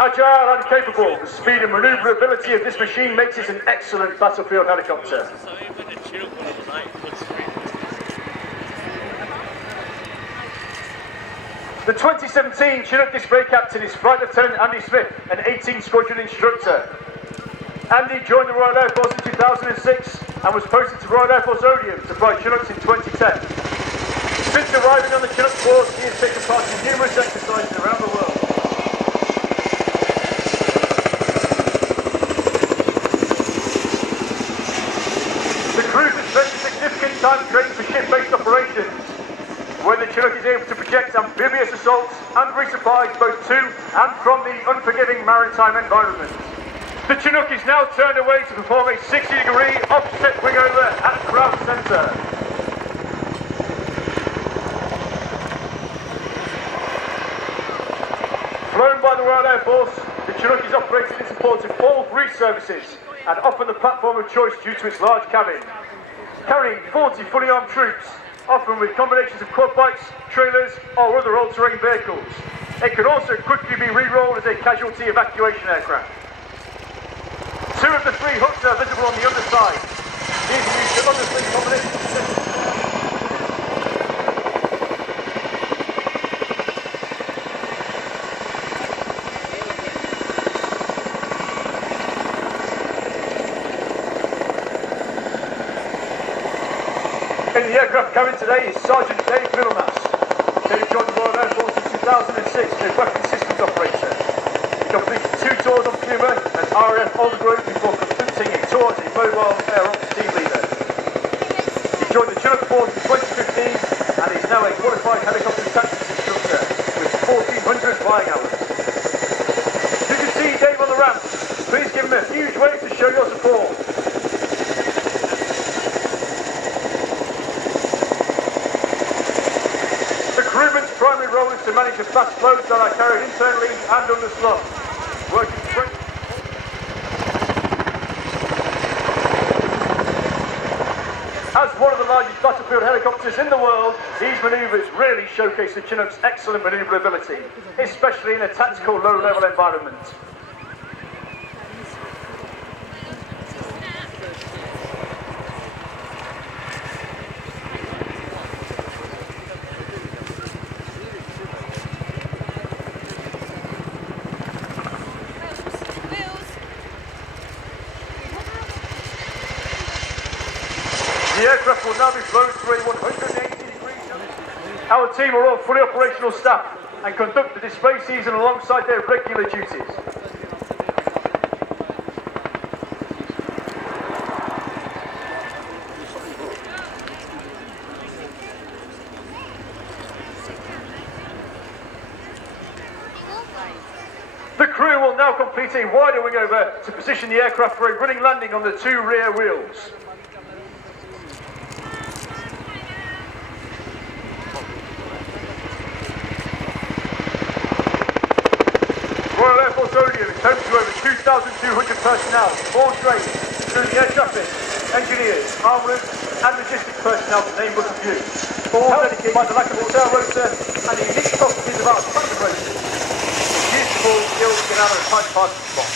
Agile and capable, the speed and manoeuvrability of this machine makes it an excellent battlefield helicopter. The 2017 Chinook display captain is Flight Lieutenant Andy Smith, an 18 Squadron instructor. Andy joined the Royal Air Force in 2006 and was posted to Royal Air Force Odiham to fly Chinooks in 2010. Since arriving on the Chinook force, he has taken part in numerous exercises around the world. The crew has spent significant time training for ship-based operations, where the Chinook is able to project amphibious assaults and resupplies both to and from the unforgiving maritime environment. The Chinook is now turned away to perform a 60-degree offset wingover at ground centre. Flown by the Royal Air Force, the Chinook is operated in support of all route services and often the platform of choice due to its large cabin. Carrying 40 fully armed troops, often with combinations of quad bikes, trailers or other all-terrain vehicles. It can also quickly be re-rolled as a casualty evacuation aircraft. 2 of the 3 hooks are visible on the underside. These are used to undersling combinations. In the aircraft cabin today is Sergeant Dave Middlemass. Dave joined the Royal Air Force in 2006 as a weapons systems operator. He completed 2 tours on Puma and RAF Odiham before completing a tour as a mobile air ops team leader. He joined the Chinook force in 2015 and is now a qualified helicopter tactics instructor with 1,400 flying hours. You can see Dave on the ramp. Please give him a huge wave to show your support. Crewman's primary role is to manage the fast flows that are carried internally and under slot. As one of the largest battlefield helicopters in the world, these manoeuvres really showcase the Chinook's excellent manoeuvrability, especially in a tactical low-level environment. The aircraft will now be flown through a 180-degree. Our team are all fully operational staff and conduct the display season alongside their regular duties. The crew will now complete a wider wingover to position the aircraft for a running landing on the 2 rear wheels. Royal Air Force Odiham is home to over 2,200 personnel, all trained, including air traffic, engineers, armourers and logistics personnel to name but a few. All dedicated by the lack of a tail rotor and the unique properties of our tandem rotors. Beautiful, ill to get out of a tight parking spot.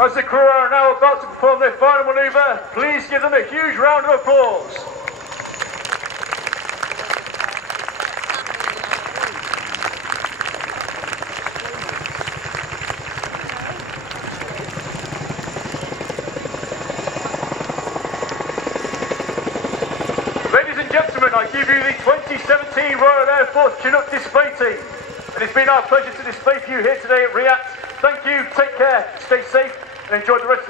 As the crew are now about to perform their final manoeuvre, please give them a huge round of applause. Ladies and gentlemen, I give you the 2017 Royal Air Force Chinook display team. It has been our pleasure to display for you here today at Riat. Thank you, take care, stay safe, and enjoy the rest of